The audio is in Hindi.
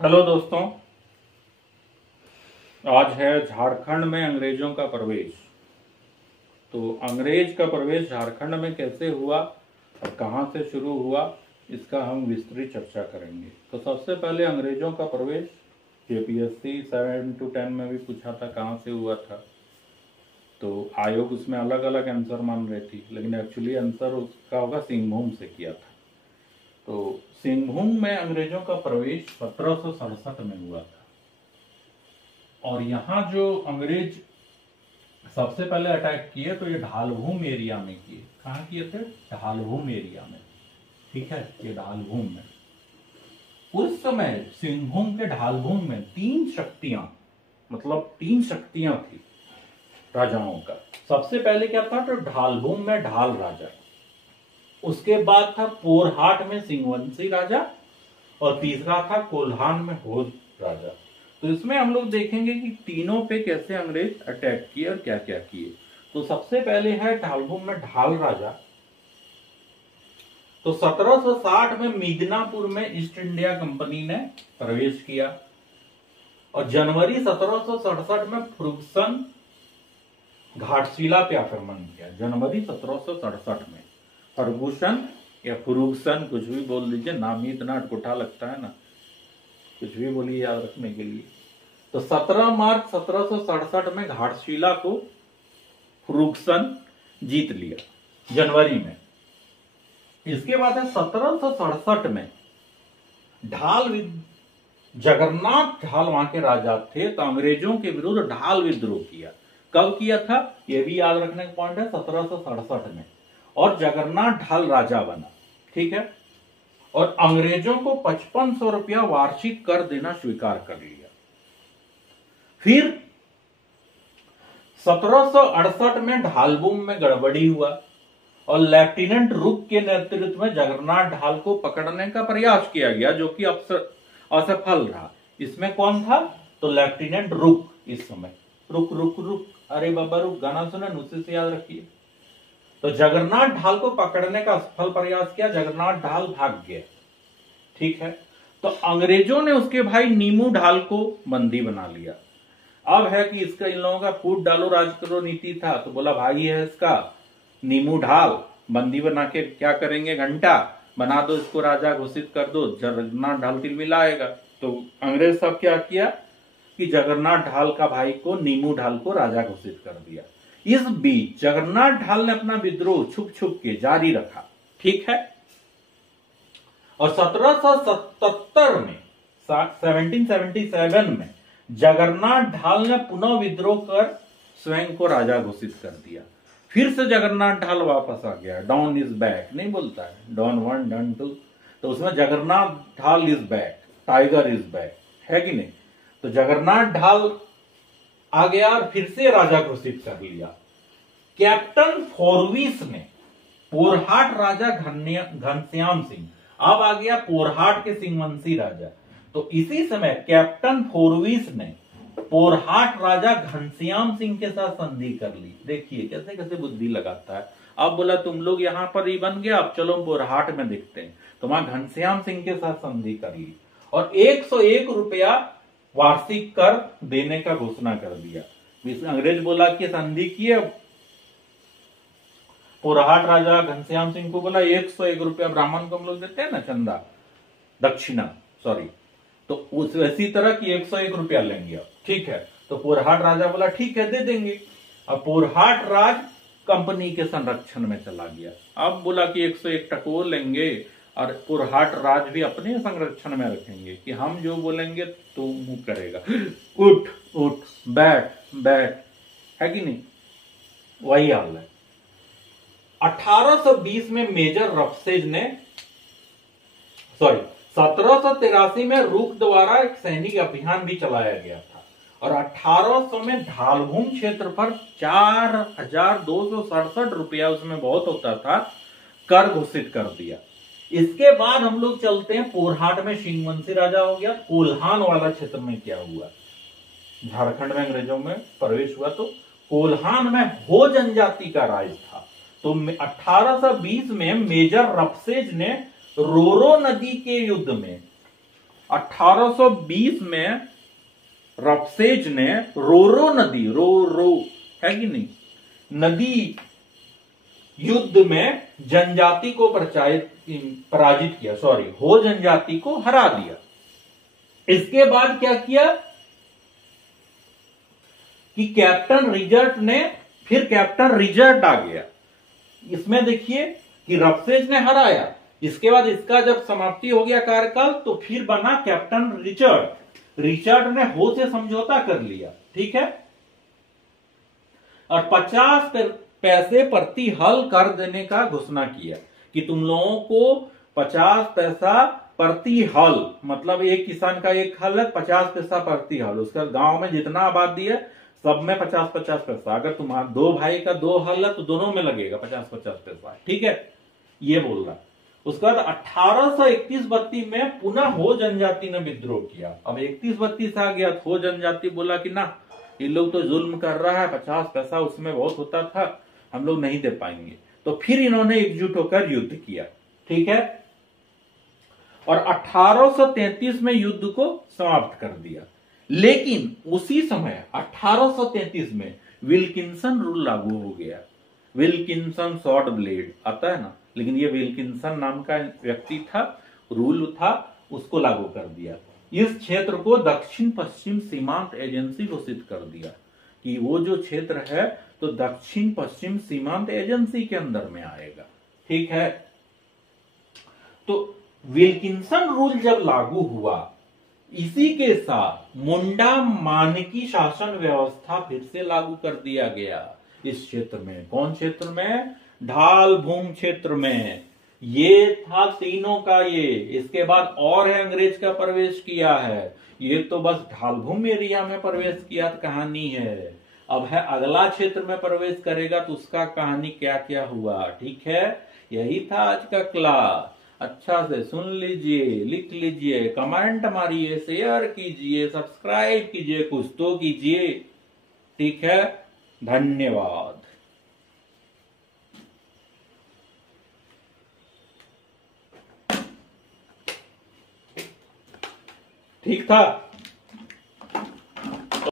हेलो दोस्तों, आज है झारखंड में अंग्रेजों का प्रवेश। तो अंग्रेज का प्रवेश झारखंड में कैसे हुआ और कहां से शुरू हुआ, इसका हम विस्तृत चर्चा करेंगे। तो सबसे पहले अंग्रेजों का प्रवेश जेपीएससी 7 to 10 में भी पूछा था कहां से हुआ था। तो आयोग उसमें अलग अलग आंसर मान रही थी, लेकिन एक्चुअली आंसर उसका होगा सिंहभूम से किया था। तो सिंहभूम में अंग्रेजों का प्रवेश 1767 में हुआ था। और यहाँ जो अंग्रेज सबसे पहले अटैक किए तो ये ढालभूम एरिया में किए। कहाँ किए थे? ढालभूम एरिया में। ठीक है, ये ढालभूम में। उस समय सिंहभूम के ढालभूम में तीन शक्तियां थी राजाओं का। सबसे पहले क्या था? तो ढालभूम में ढाल राजा, उसके बाद था पोरहाट में सिंहवंशी राजा, और तीसरा था कोल्हान में होद राजा। तो इसमें हम लोग देखेंगे कि तीनों पे कैसे अंग्रेज अटैक किए और क्या क्या किए। तो सबसे पहले है ढालभूम में ढाल राजा। तो 1760 में मिदनापुर में ईस्ट इंडिया कंपनी ने प्रवेश किया, और जनवरी 1767 में फर्गुसन घाटशिला पे आक्रमण किया। जनवरी 1767 में फर्गुसन या फुरुगसन, कुछ भी बोल लीजिए, नाम ही इतना अटकुठा लगता है ना, कुछ भी बोलिए याद रखने के लिए। तो 17 मार्च 1767 में घाटशिला को फुरुगसन जीत लिया जनवरी में। इसके बाद है 1767 में जगन्नाथ ढाल वहां के राजा थे, तो अंग्रेजों के विरुद्ध ढाल विद्रोह किया। कब किया था यह भी याद रखने का पॉइंट है, 1767 में। और जगन्नाथ ढाल राजा बना। ठीक है, और अंग्रेजों को 5500 रुपया वार्षिक कर देना स्वीकार कर लिया। फिर 1768 में ढालभूम में गड़बड़ी हुआ, और लेफ्टिनेंट रुक के नेतृत्व में जगन्नाथ ढाल को पकड़ने का प्रयास किया गया, जो कि असफल रहा। इसमें कौन था? तो लेफ्टिनेंट रुक। इस समय रुक रुक रुक, अरे बाबा रुक, गाना सुना, उसी से याद रखिए। तो जगन्नाथ ढाल को पकड़ने का असफल प्रयास किया, जगन्नाथ ढाल भाग गया। ठीक है, तो अंग्रेजों ने उसके भाई नीमू ढाल को बंदी बना लिया। अब है कि इसका इन लोगों का फूट डालो राज करो नीति था, तो बोला भाई है इसका नीमू ढाल, बंदी बना के क्या करेंगे, घंटा बना दो, इसको राजा घोषित कर दो, जगन्नाथ ढाल तिलमिलाएगा। तो अंग्रेज सब क्या किया कि जगन्नाथ ढाल का भाई को, नीमू ढाल को राजा घोषित कर दिया। इस बीच जगन्नाथ ढाल ने अपना विद्रोह छुप छुप के जारी रखा। ठीक है, और 1777 में 1777 में जगन्नाथ ढाल ने पुनः विद्रोह कर स्वयं को राजा घोषित कर दिया। फिर से जगन्नाथ ढाल वापस आ गया। डॉन इज बैक नहीं बोलता है, डॉन 1 डॉन 2, तो उसमें जगन्नाथ ढाल is back, tiger is back, है कि नहीं। तो जगन्नाथ ढाल आ गया और फिर से राजा घोषित कर लिया। कैप्टन फोरविस ने पोरहाट राजा घनश्याम सिंह, अब आ गया पोरहाट के सिंहवंशी राजा। तो इसी समय कैप्टन फोरविस ने पोरहाट राजा घनश्याम सिंह के साथ संधि कर ली। देखिए कैसे कैसे बुद्धि लगाता है। अब बोला तुम लोग यहां पर ही बन गया, अब चलो पोरहाट में देखते हैं। तो वहां घनश्याम सिंह के साथ संधि कर ली, और 101 रुपया वार्षिक कर देने का घोषणा कर दिया। अंग्रेज बोला कि संधि किए, पोरहाट राजा घनश्याम सिंह को बोला 101 रुपया, ब्राह्मण को हम लोग देते हैं ना चंदा, दक्षिणा, सॉरी, तो उस वैसी तरह की 101 रुपया लेंगे अब। ठीक है, तो पोरहाट राजा बोला ठीक है दे देंगे। अब पोरहाट राज कंपनी के संरक्षण में चला गया। अब बोला कि 101 टको लेंगे, और पोरहाट राज भी अपने संरक्षण में रखेंगे कि हम जो बोलेंगे तो मुंह करेगा, उठ उठ, बैठ बैठ, है कि नहीं। वही हाल है। 1820 में मेजर रफसेज ने 1783 में रूक द्वारा एक सैनिक अभियान भी चलाया गया था, और 1800 में ढालभूम क्षेत्र पर 4267 रुपया, उसमें बहुत होता था, कर घोषित कर दिया। इसके बाद हम लोग चलते हैं पोरहाट में सिंहवंशी राजा हो गया। कोल्हान वाला क्षेत्र में क्या हुआ? झारखंड में अंग्रेजों में प्रवेश हुआ, तो कोल्हान में हो जनजाति का राज था। तो 1820 में मेजर रफसेज ने रोरो नदी के युद्ध में 1820 में रफसेज ने रोरो नदी, रो है कि नहीं, नदी युद्ध में जनजाति को पराजित किया, हो जनजाति को हरा दिया। इसके बाद क्या किया कि कैप्टन रिजर्ट आ गया। इसमें देखिए कि रफसेज ने हराया, इसके बाद इसका जब समाप्ति हो गया कार्यकाल तो फिर बना कैप्टन रिचर्ड ने हो से समझौता कर लिया, ठीक है, और 50 पैसे प्रति हल कर देने का घोषणा किया कि तुम लोगों को 50 पैसा प्रति हल, मतलब एक किसान का एक हल है, 50 पैसा प्रति हल, उसका गांव में जितना आबादी है सब में 50-50 पैसा। अगर तुम्हारा 2 भाई का 2 हल है तो दोनों में लगेगा 50-50 पैसा, ठीक है, ये बोल रहा। उसके बाद 1831-32 में पुनः हो जनजाति ने विद्रोह किया। अब 31-32 आ गया तो हो जनजाति बोला कि ना, ये लोग तो जुल्म कर रहा है, 50 पैसा उसमें बहुत होता था, हम लोग नहीं दे पाएंगे। तो फिर इन्होंने एकजुट होकर युद्ध किया, ठीक है, और 1833 में युद्ध को समाप्त कर दिया। लेकिन उसी समय 1833 में विल्किंसन रूल लागू हो गया। विल्किंसन शॉर्ट ब्लेड आता है ना, लेकिन ये विल्किंसन नाम का व्यक्ति था, रूल था, उसको लागू कर दिया। इस क्षेत्र को दक्षिण पश्चिम सीमांत एजेंसी घोषित कर दिया कि वो जो क्षेत्र है तो दक्षिण पश्चिम सीमांत एजेंसी के अंदर में आएगा, ठीक है। तो विल्किंसन रूल जब लागू हुआ, इसी के साथ मुंडा मानकी शासन व्यवस्था फिर से लागू कर दिया गया इस क्षेत्र में। कौन क्षेत्र में? ढाल भूमि क्षेत्र में। ये था तीनों का ये। इसके बाद और है अंग्रेज का प्रवेश किया है, ये तो बस ढाल भूमि एरिया में प्रवेश किया तो कहानी है। अब है अगला क्षेत्र में प्रवेश करेगा तो उसका कहानी क्या क्या हुआ, ठीक है। यही था आज का क्लास। अच्छा से सुन लीजिए, लिख लीजिए, कमेंट मारिए, शेयर कीजिए, सब्सक्राइब कीजिए, कुछ तो कीजिए, ठीक है। धन्यवाद। ठीक था।